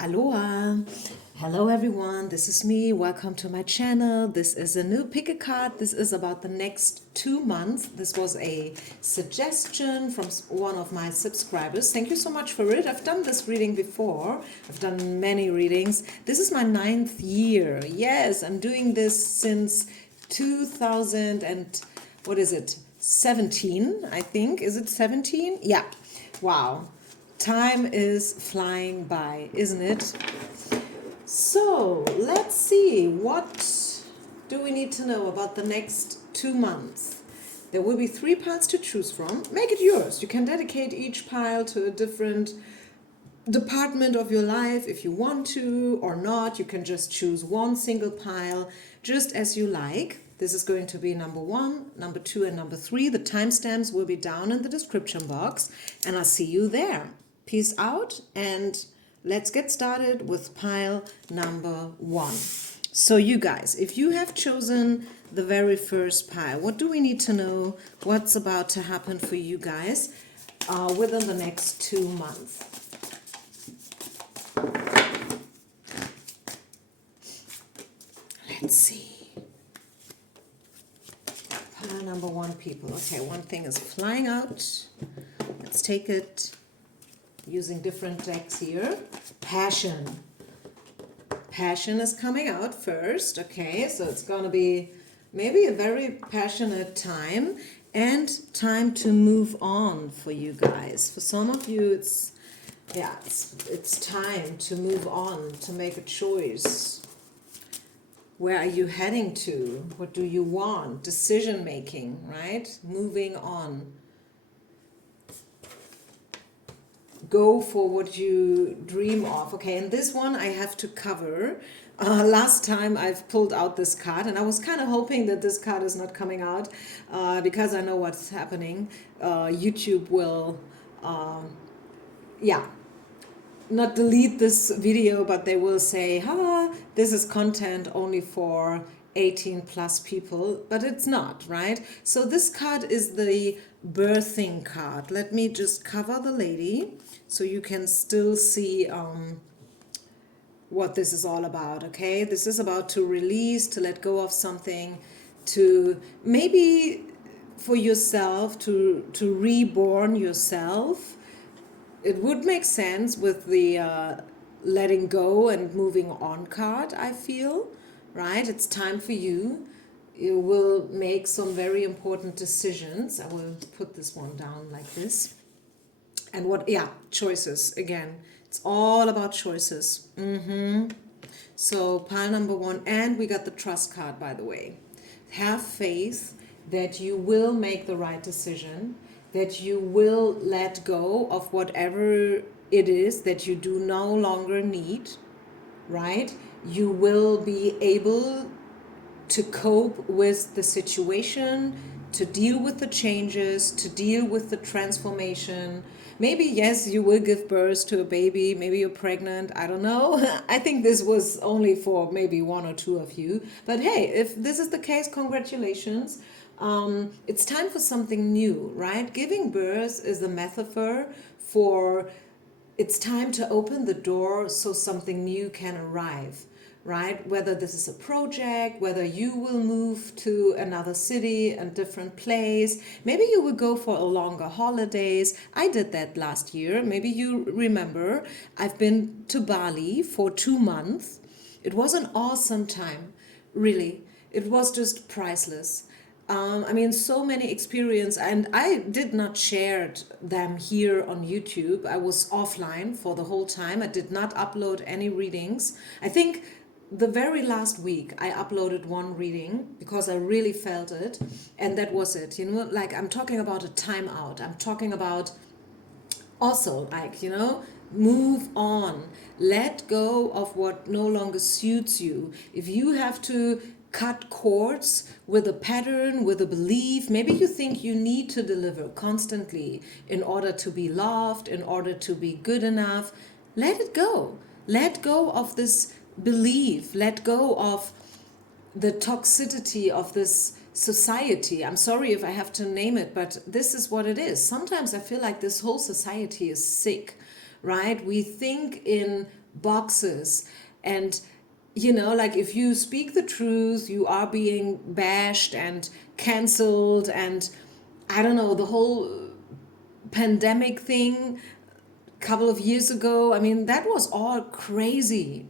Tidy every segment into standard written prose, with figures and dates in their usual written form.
Aloha! Hello everyone, this is me. Welcome to my channel. This is a new pick a card. This is about the next 2 months. This was a suggestion from one of my subscribers. Thank you so much for it. I've done this reading before. I've done many readings. This is my 9th year. Yes, I'm doing this since 2000 and what is it? 17, I think. Is it 17? Yeah. Wow. Time is flying by, isn't it? So let's see, what do we need to know about the next 2 months? There will be 3 piles to choose from. Make it yours. You can dedicate each pile to a different department of your life if you want to or not. You can just choose one single pile just as you like. This is going to be number 1, number 2, and number 3. The timestamps will be down in the description box, and I'll see you there. Peace out, and let's get started with pile number 1. So you guys, if you have chosen the very first pile, what do we need to know? What's about to happen for you guys within the next 2 months? Let's see. Pile number 1, people. Okay, one thing is flying out. Let's take it using different decks here. Passion. Passion is coming out first. Okay, so it's going to be maybe a very passionate time and time to move on for you guys. For some of you, it's time to move on, to make a choice. Where are you heading to? What do you want? Decision making, right? Moving on. Go for what you dream of. Okay, and this one I have to cover. Last time I've pulled out this card, and I was kind of hoping that this card is not coming out because I know what's happening. YouTube will, not delete this video, but they will say, this is content only for 18 plus people, but it's not, right? So this card is the birthing card. Let me just cover the lady so you can still see what this is all about, okay? This is about to release, to let go of something, to maybe for yourself, to reborn yourself. It would make sense with the letting go and moving on card, I feel, right? It's time for you. You will make some very important decisions. I will put this one down like this. And choices again. It's all about choices. So pile number 1, and we got the trust card, by the way. Have faith that you will make the right decision, that you will let go of whatever it is that you do no longer need, right? You will be able to cope with the situation, to deal with the changes, to deal with the transformation. Maybe, yes, you will give birth to a baby. Maybe you're pregnant. I don't know. I think this was only for maybe 1 or 2 of you. But hey, if this is the case, congratulations. It's time for something new, right? Giving birth is a metaphor for it's time to open the door so something new can arrive, right? Whether this is a project, whether you will move to another city, a different place. Maybe you will go for a longer holidays. I did that last year. Maybe you remember. I've been to Bali for 2 months. It was an awesome time, really. It was just priceless. So many experience, and I did not share them here on YouTube. I was offline for the whole time. I did not upload any readings. I think the very last week I uploaded 1 reading because I really felt it, and that was it. Like I'm talking about a timeout. I'm talking about also move on, let go of what no longer suits you. If you have to cut cords with a pattern, with a belief, maybe you think you need to deliver constantly in order to be loved, in order to be good enough, let it go. Let go of this belief, let go of the toxicity of this society. I'm sorry if I have to name it, but this is what it is. Sometimes I feel like this whole society is sick, right? We think in boxes. And, you know, like if you speak the truth, you are being bashed and canceled. And I don't know, the whole pandemic thing a couple of years ago, I mean, that was all crazy.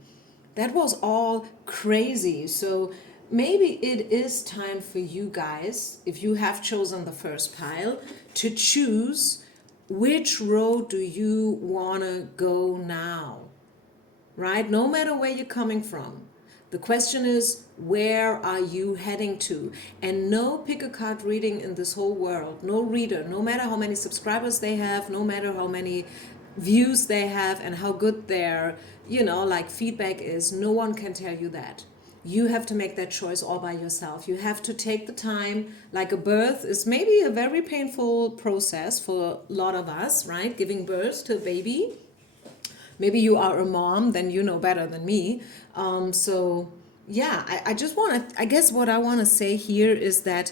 That was all crazy. So maybe it is time for you guys, if you have chosen the first pile, to choose which road do you want to go now, right? No matter where you're coming from. The question is, where are you heading to? And no pick a card reading in this whole world, no reader, no matter how many subscribers they have, no matter how many views they have and how good their, you know, like feedback is, no one can tell you that. You have to make that choice all by yourself. You have to take the time. Like a birth is maybe a very painful process for a lot of us, right? Giving birth to a baby. Maybe you are a mom, then you know better than me. So yeah, I just want to, I guess what I want to say here is that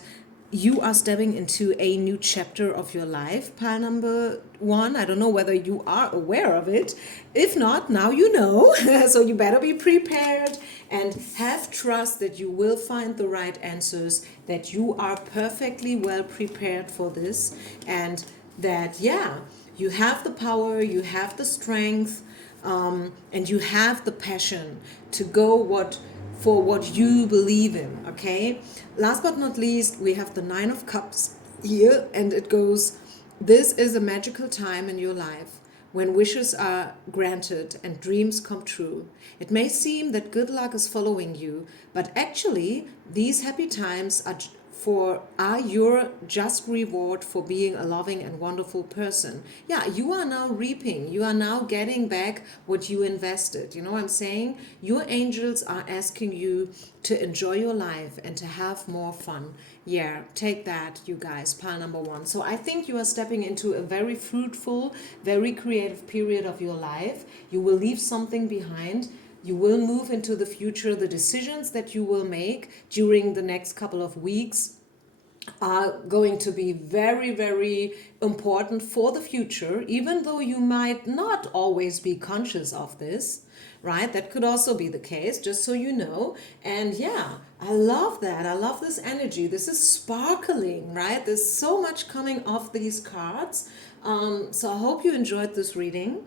you are stepping into a new chapter of your life, pile number one. I don't know whether you are aware of it. If not, now you know. So you better be prepared and have trust that you will find the right answers, that you are perfectly well prepared for this, and that, yeah, you have the power, you have the strength, and you have the passion to go for what you believe in, okay? Last but not least, we have the Nine of Cups here, and it goes, this is a magical time in your life when wishes are granted and dreams come true. It may seem that good luck is following you, but actually, these happy times are your just reward for being a loving and wonderful person. Yeah, you are now reaping. You are now getting back what you invested. You know what I'm saying? Your angels are asking you to enjoy your life and to have more fun. Yeah, take that, you guys, pile number one. So I think you are stepping into a very fruitful, very creative period of your life. You will leave something behind. You will move into the future. The decisions that you will make during the next couple of weeks are going to be very, very important for the future, even though you might not always be conscious of this, right? That could also be the case, just so you know. And yeah, I love that. I love this energy. This is sparkling, right? There's so much coming off these cards. So I hope you enjoyed this reading.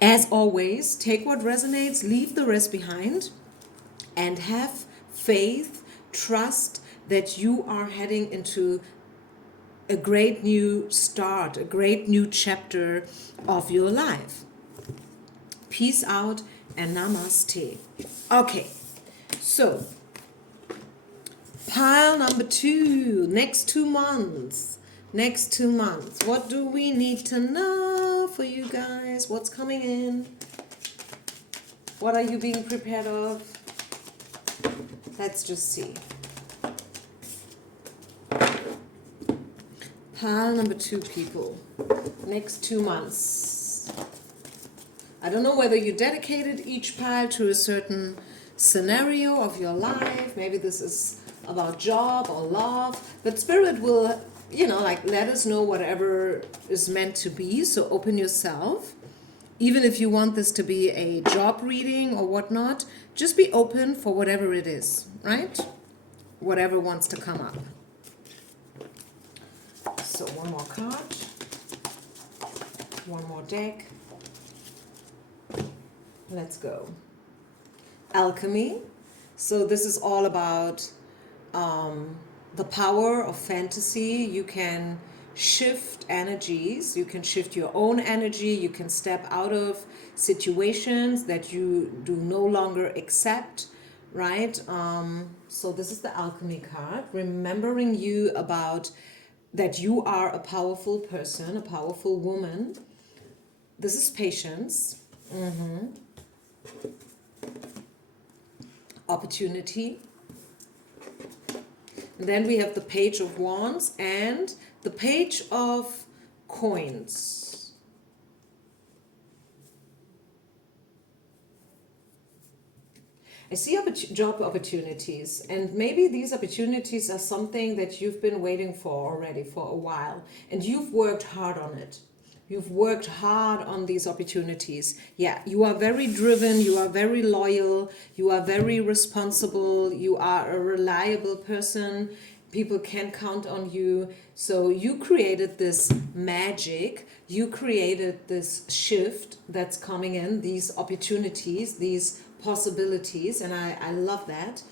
As always, take what resonates, leave the rest behind, and have faith, trust that you are heading into a great new start, a great new chapter of your life. Peace out and namaste. Okay, so pile number two, next 2 months. Next 2 months. What do we need to know for you guys? What's coming in? What are you being prepared of? Let's just see. Pile number two, people. Next 2 months. I don't know whether you dedicated each pile to a certain scenario of your life. Maybe this is about job or love. But Spirit will, you know, like let us know whatever is meant to be. So open yourself. Even if you want this to be a job reading or whatnot, just be open for whatever it is, right? Whatever wants to come up. So one more card, one more deck. Let's go. Alchemy. So this is all about the power of fantasy. You can shift energies, you can shift your own energy, you can step out of situations that you do no longer accept, right? So this is the alchemy card, remembering you about that you are a powerful person, a powerful woman. This is patience. Opportunity. And then we have the Page of Wands and the Page of Coins. I see job opportunities, and maybe these opportunities are something that you've been waiting for already for a while, and you've worked hard on it. You've worked hard on these opportunities. Yeah, you are very driven, you are very loyal, you are very responsible, you are a reliable person. People can count on you. So you created this magic, you created this shift that's coming in, these opportunities, these possibilities, and I love that.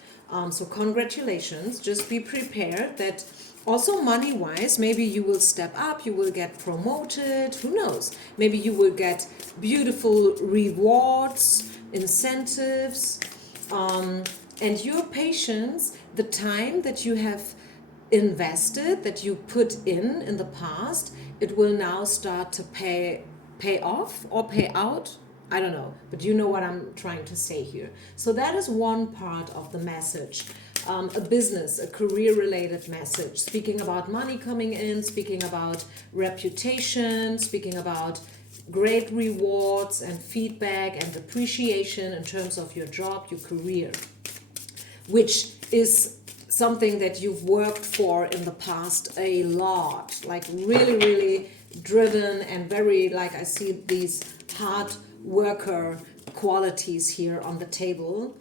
So congratulations. Just be prepared that also money wise, maybe you will step up, you will get promoted, who knows? Maybe you will get beautiful rewards, incentives, and your patience, the time that you have invested, that you put in the past, it will now start to pay off or pay out. I don't know, but you know what I'm trying to say here. So that is one part of the message. A business, a career related message, speaking about money coming in, speaking about reputation, speaking about great rewards and feedback and appreciation in terms of your job, your career, which is something that you've worked for in the past a lot, like really, really driven and very, like I see these hard worker qualities here on the table,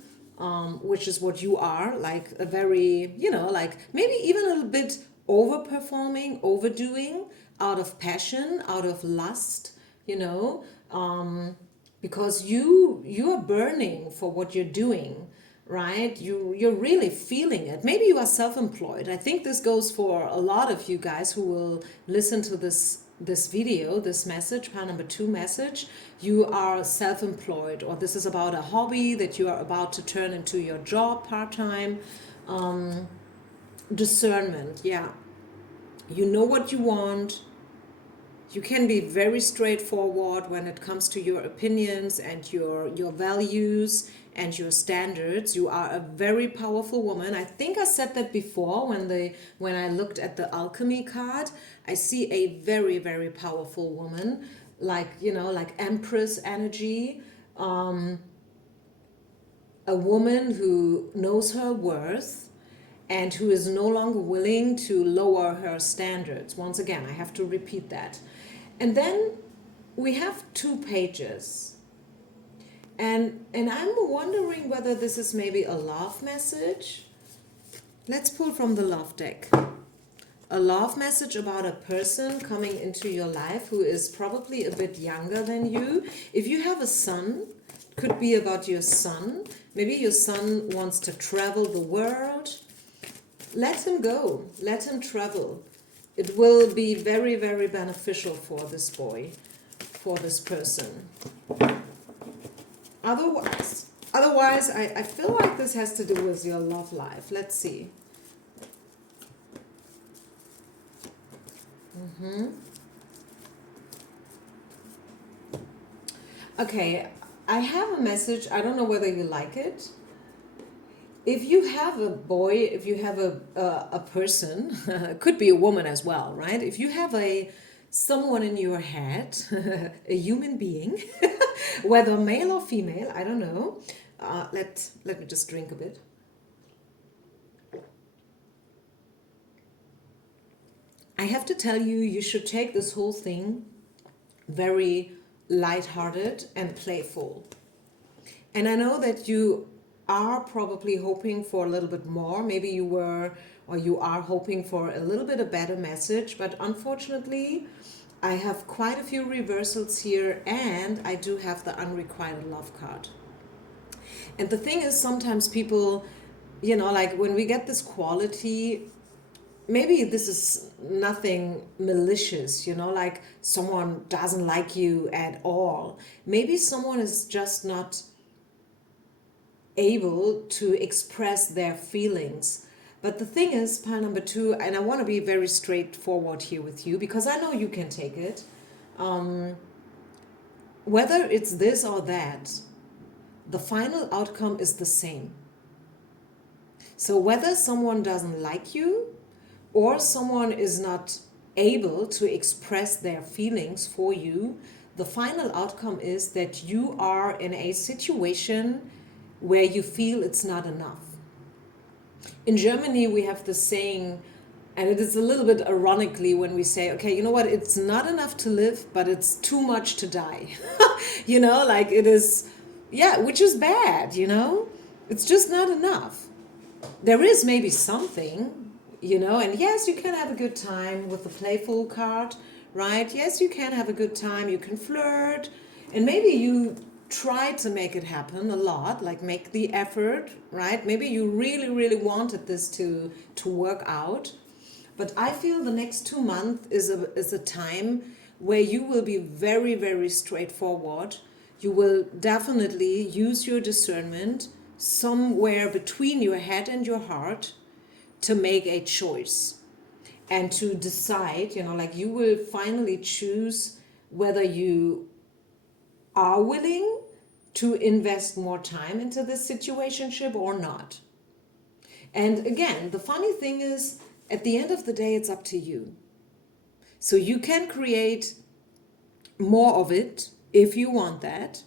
which is what you are, like a very, like maybe even a little bit overperforming, overdoing out of passion, out of lust, because you are burning for what you're doing, right? You're really feeling it. Maybe you are self-employed. I think this goes for a lot of you guys who will listen to this video, this message, part number 2 message. You are self-employed, or this is about a hobby that you are about to turn into your job part-time. Discernment, yeah. You know what you want. You can be very straightforward when it comes to your opinions and your values and your standards. You are a very powerful woman. I think I said that before when I looked at the alchemy card. I see a very, very powerful woman, like Empress energy, a woman who knows her worth and who is no longer willing to lower her standards. Once again, I have to repeat that. And then we have 2 pages. And I'm wondering whether this is maybe a love message. Let's pull from the love deck. A love message about a person coming into your life who is probably a bit younger than you. If you have a son, it could be about your son. Maybe your son wants to travel the world. Let him go. Let him travel. It will be very, very beneficial for this boy, for this person. Otherwise, I feel like this has to do with your love life. Let's see. Okay, I have a message. I don't know whether you like it. If you have a boy, if you have a person, it could be a woman as well, right? If you have someone in your head, a human being, whether male or female, I don't know. Let me just drink a bit. I have to tell you, you should take this whole thing very lighthearted and playful. And I know that you are probably hoping for a little bit more. Maybe you were or you are hoping for a little bit a better message, but unfortunately I have quite a few reversals here, and I do have the unrequited love card. And the thing is, sometimes people, like when we get this quality, maybe this is nothing malicious, like someone doesn't like you at all. Maybe someone is just not able to express their feelings. But the thing is, pile number 2, and I want to be very straightforward here with you because I know you can take it. Whether it's this or that, the final outcome is the same. So whether someone doesn't like you or someone is not able to express their feelings for you, the final outcome is that you are in a situation where you feel it's not enough. In Germany, we have the saying, And it is a little bit ironically when we say, okay, you know what, it's not enough to live, but it's too much to die. You know, like it is, yeah, which is bad, you know? It's just not enough. There is maybe something, you know, and yes, you can have a good time with the playful card, right? Yes, you can have a good time, you can flirt, and maybe you try to make it happen a lot, like make the effort, right? Maybe you really, really wanted this to work out. But I feel the next 2 months is a time where you will be very, very straightforward. You will definitely use your discernment somewhere between your head and your heart to make a choice and to decide, you know, like you will finally choose whether you are willing to invest more time into this situationship or not. And again, the funny thing is, at the end of the day, it's up to you. So you can create more of it if you want that,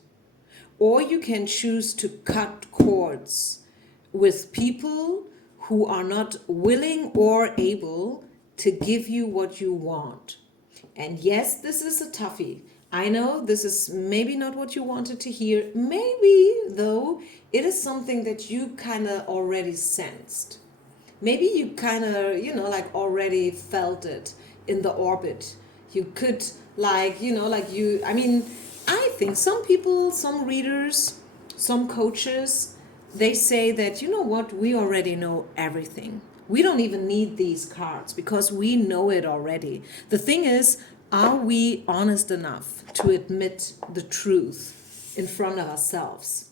or you can choose to cut cords with people who are not willing or able to give you what you want. And yes, this is a toughie. I know this is maybe not what you wanted to hear. Maybe, though, it is something that you kind of already sensed. Maybe you kind of, you know, like already felt it in the orbit. You could, like, you know, like you, I mean, I think some people, some readers, some coaches, they say that, you know what, we already know everything. We don't even need these cards because we know it already. The thing is, are we honest enough to admit the truth in front of ourselves?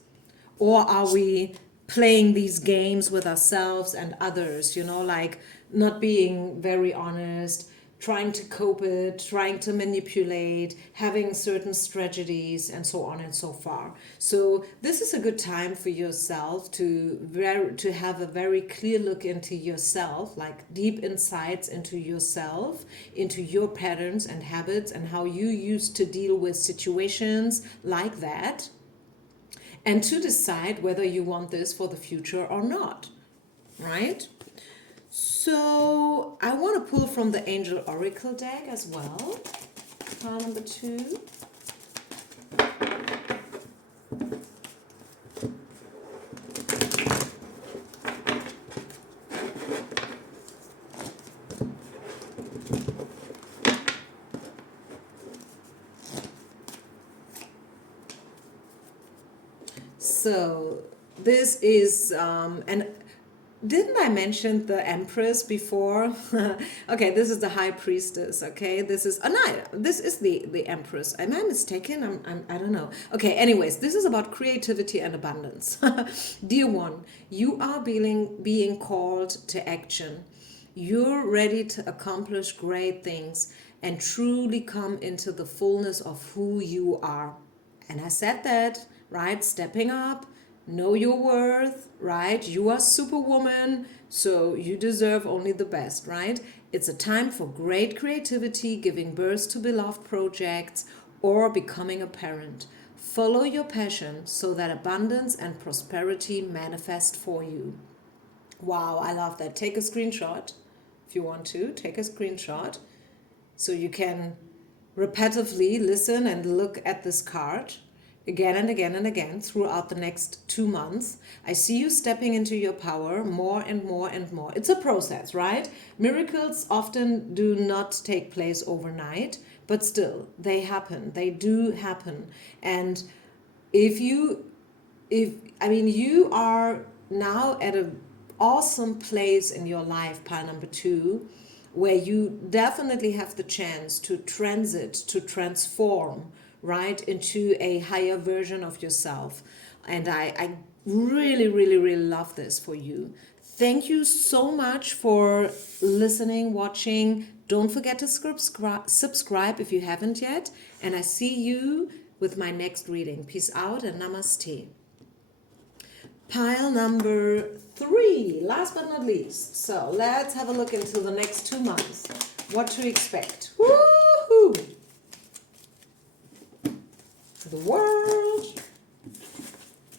Or are we playing these games with ourselves and others, you know, like not being very honest, trying to cope it, trying to manipulate, having certain strategies, and so on and so far. So this is a good time for yourself to have a very clear look into yourself, like deep insights into yourself, into your patterns and habits, and how you used to deal with situations like that, and to decide whether you want this for the future or not, right? So I want to pull from the Angel Oracle deck as well, pile number 2. So this is and didn't I mention the Empress before? Okay, this is the High Priestess. Okay, this is no, this is the Empress. Am I mistaken? I don't know. Okay, anyways, this is about creativity and abundance. Dear one, you are being called to action. You're ready to accomplish great things and truly come into the fullness of who you are. And I said that, right? Stepping up, know your worth, right? You are superwoman, so you deserve only the best, right? It's a time for great creativity, giving birth to beloved projects, or becoming a parent. Follow your passion so that abundance and prosperity manifest for you. Wow, I love that. Take a screenshot if you want to. Take a screenshot so you can repetitively listen and look at this card again and again and again throughout the next 2 months. I see you stepping into your power more and more and more. It's a process, right? Miracles often do not take place overnight, but still, they happen. They do happen. And if you if I mean you are now at an awesome place in your life, pile number 2, where you definitely have the chance to transit, to transform, right, into a higher version of yourself. And I really, really, really love this for you. Thank you so much for listening, watching. Don't forget to subscribe if you haven't yet. And I see you with my next reading. Peace out and namaste. Pile number 3, last but not least. So let's have a look into the next 2 months. What to expect. Woohoo! The World.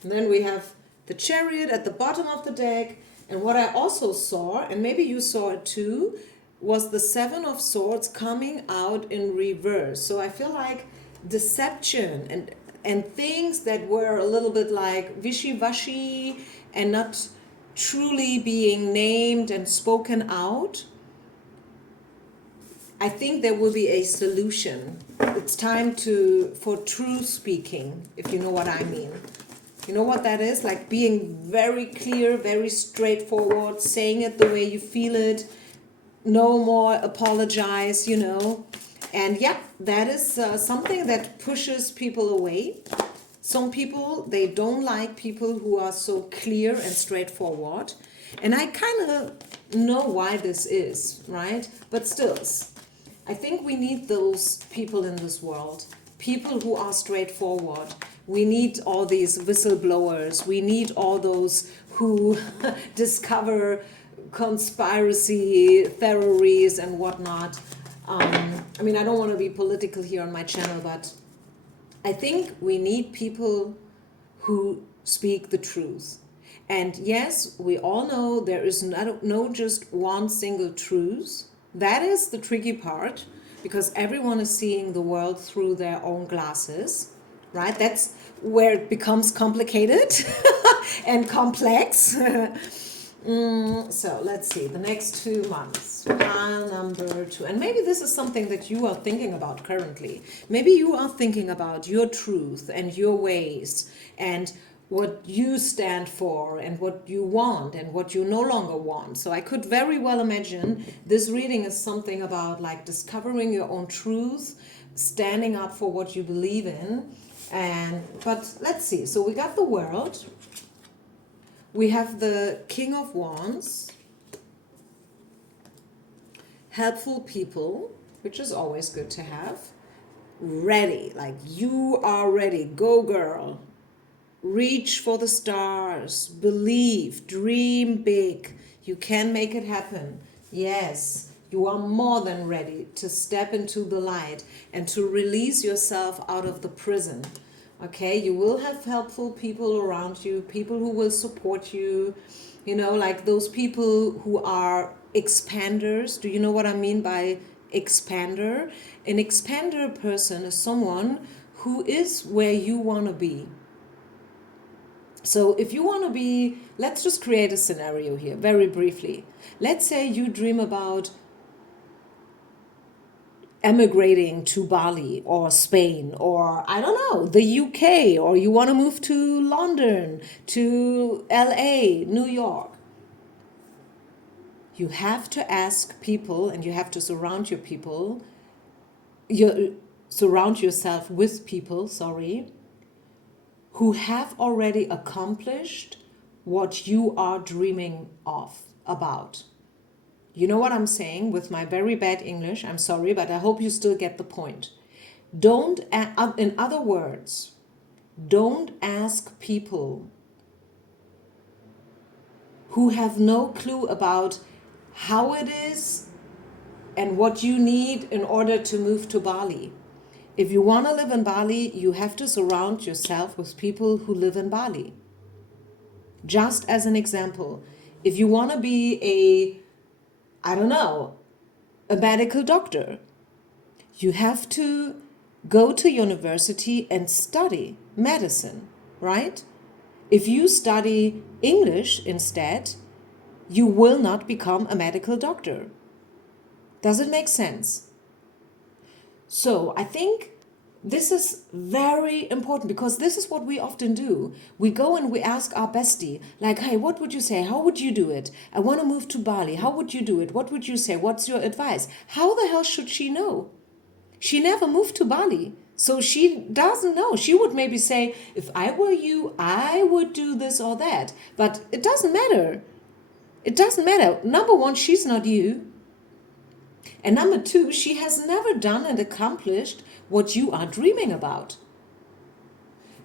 And then we have the Chariot at the bottom of the deck. And what I also saw, and maybe you saw it too, was the Seven of Swords coming out in reverse. So I feel like deception and things that were a little bit like wishy-washy and not truly being named and spoken out. I think there will be a solution. It's time for truth speaking, if you know what I mean. You know what that is? Like being very clear, very straightforward, saying it the way you feel it, no more apologize, And yeah, that is something that pushes people away. Some people, they don't like people who are so clear and straightforward. And I kind of know why this is, right? But still, I think we need those people in this world, people who are straightforward. We need all these whistleblowers. We need all those who discover conspiracy theories and whatnot. I don't want to be political here on my channel, but I think we need people who speak the truth. And yes, we all know there is no just one single truth. That is the tricky part, because everyone is seeing the world through their own glasses, right? That's where it becomes complicated and complex. So let's see, the next 2 months, pile number 2. And maybe this is something that you are thinking about currently. Maybe you are thinking about your truth and your ways and what you stand for and what you want and what you no longer want. So I could very well imagine this reading is something about like discovering your own truth, standing up for what you believe in. But let's see. So we got the World. We have the King of Wands, helpful people, which is always good to have, ready, like you are ready, go girl, reach for the stars, believe, dream big, you can make it happen. Yes, you are more than ready to step into the light and to release yourself out of the prison. Okay, you will have helpful people around you, people who will support you, like those people who are expanders. Do you know what I mean by expander? An expander person is someone who is where you want to be. So if you want to be, let's just create a scenario here very briefly. Let's say you dream about emigrating to Bali or Spain or I don't know, the UK, or you want to move to London, to LA, New York. You have to ask people and you have to surround yourself with people, who have already accomplished what you are dreaming about. You know what I'm saying with my very bad English? I'm sorry, but I hope you still get the point. In other words, don't ask people who have no clue about how it is and what you need in order to move to Bali. If you want to live in Bali, you have to surround yourself with people who live in Bali. Just as an example, if you want to be a medical doctor, you have to go to university and study medicine, right? If you study English instead, you will not become a medical doctor. Does it make sense? So I think this is very important, because this is what we often do. We go and we ask our bestie, like, hey, what would you say? How would you do it? I want to move to Bali. How would you do it? What would you say? What's your advice? How the hell should she know? She never moved to Bali. So she doesn't know. She would maybe say, if I were you, I would do this or that. But it doesn't matter. It doesn't matter. Number one, she's not you. And number two, she has never done and accomplished what you are dreaming about.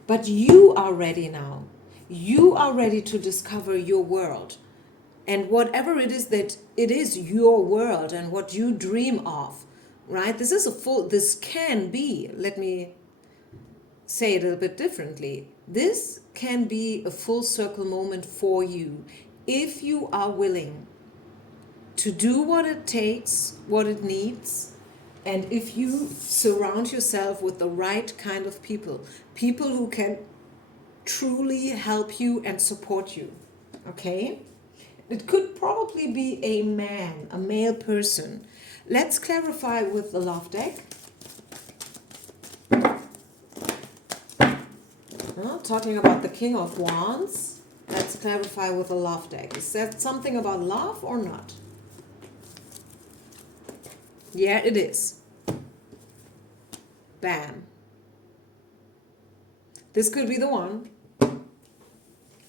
But you are ready now. You are ready to discover your world. And whatever it is that it is your world and what you dream of, right? This can be, let me say it a little bit differently. This can be a full circle moment for you if you are willing to do what it takes, what it needs. And if you surround yourself with the right kind of people, people who can truly help you and support you, okay? It could probably be a man, a male person. Let's clarify with the love deck. Talking about the King of Wands. Let's clarify with the love deck. Is that something about love or not? Yeah, it is. Bam. This could be the one.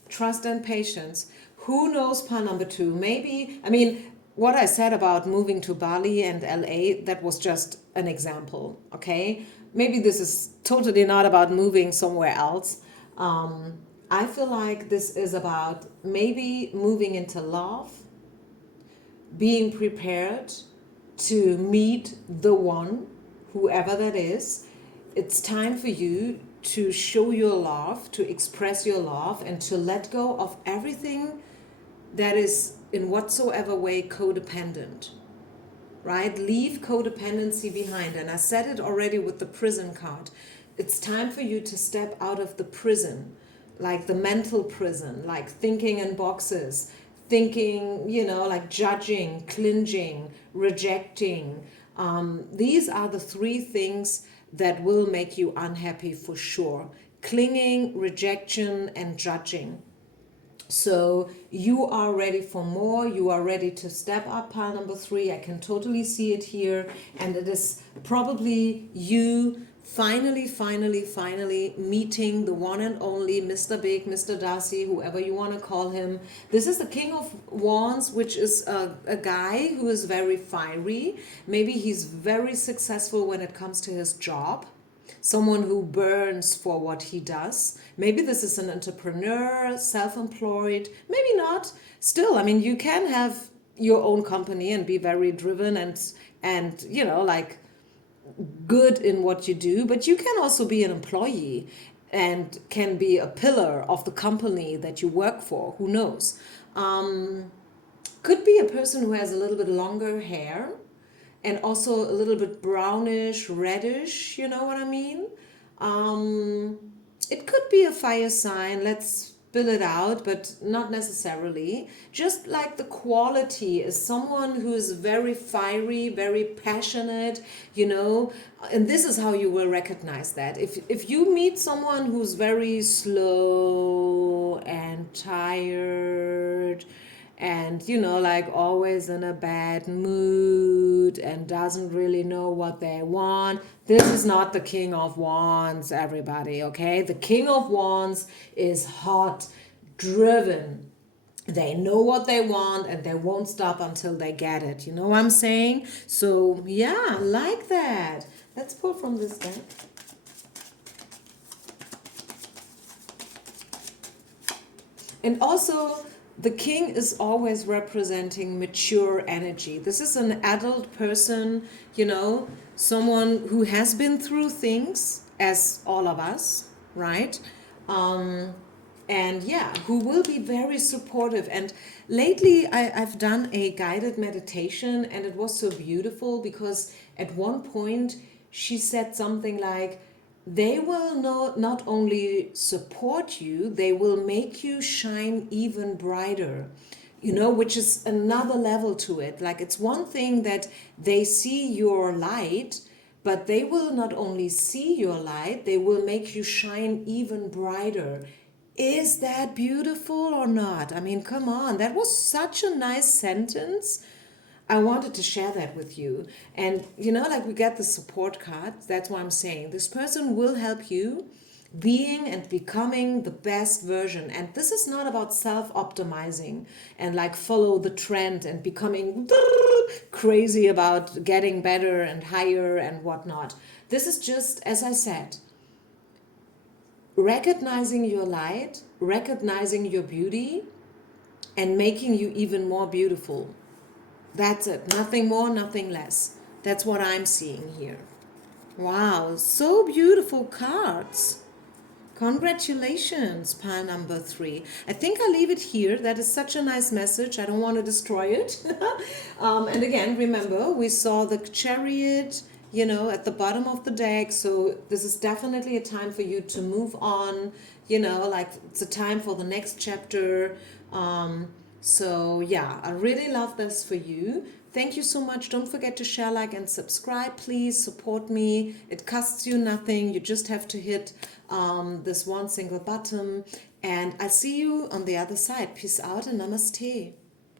Trust and patience. Who knows pile number 2? Maybe, I mean, what I said about moving to Bali and LA, that was just an example, okay? Maybe this is totally not about moving somewhere else. I feel like this is about maybe moving into love, being prepared to meet the one, whoever that is. It's time for you to show your love, to express your love, and to let go of everything that is in whatsoever way codependent, right? Leave codependency behind. And I said it already with the prison card. It's time for you to step out of the prison, like the mental prison, like thinking in boxes, thinking, like judging, clinging, rejecting. These are the 3 things that will make you unhappy for sure. Clinging, rejection, and judging. So you are ready for more. You are ready to step up pile number 3. I can totally see it here. And it is probably you finally meeting the one and only Mr. Big, Mr. Darcy, whoever you want to call him. This is the King of Wands, which is a guy who is very fiery. Maybe he's very successful when it comes to his job. Someone who burns for what he does. Maybe this is an entrepreneur, self-employed, maybe not. Still, I mean, you can have your own company and be very driven and like good in what you do, but you can also be an employee and can be a pillar of the company that you work for. Who knows? Could be a person who has a little bit longer hair and also a little bit brownish, reddish, you know what I mean? It could be a fire sign, let's spill it out, but not necessarily. Just like the quality is someone who is very fiery, very passionate, and this is how you will recognize that. If you meet someone who's very slow and tired, and like always in a bad mood and doesn't really know what they want, this is not the King of Wands, everybody, okay? The King of Wands is hot, driven. They know what they want and they won't stop until they get it. You know what I'm saying? So yeah, like that. Let's pull from this deck. And also, the king is always representing mature energy. This is an adult person, someone who has been through things, as all of us, right? And yeah, who will be very supportive. And lately I've done a guided meditation, and it was so beautiful because at one point she said something like, they will not only support you, they will make you shine even brighter, which is another level to it. Like, it's one thing that they see your light, but they will not only see your light, they will make you shine even brighter. Is that beautiful or not? I mean, come on, that was such a nice sentence. I wanted to share that with you. And, like we get the support card, that's why I'm saying this person will help you being and becoming the best version. And this is not about self-optimizing and like follow the trend and becoming crazy about getting better and higher and whatnot. This is just, as I said, recognizing your light, recognizing your beauty, and making you even more beautiful. That's it. Nothing more, nothing less. That's what I'm seeing here. Wow, so beautiful cards. Congratulations, pile number 3. I think I'll leave it here. That is such a nice message. I don't want to destroy it. And again, remember, we saw the chariot, at the bottom of the deck. So this is definitely a time for you to move on, like it's a time for the next chapter. So yeah, I really love this for you. Thank you so much. Don't forget to share, like, and subscribe. Please support me. It costs you nothing. You just have to hit this one single button. And I'll see you on the other side. Peace out and namaste.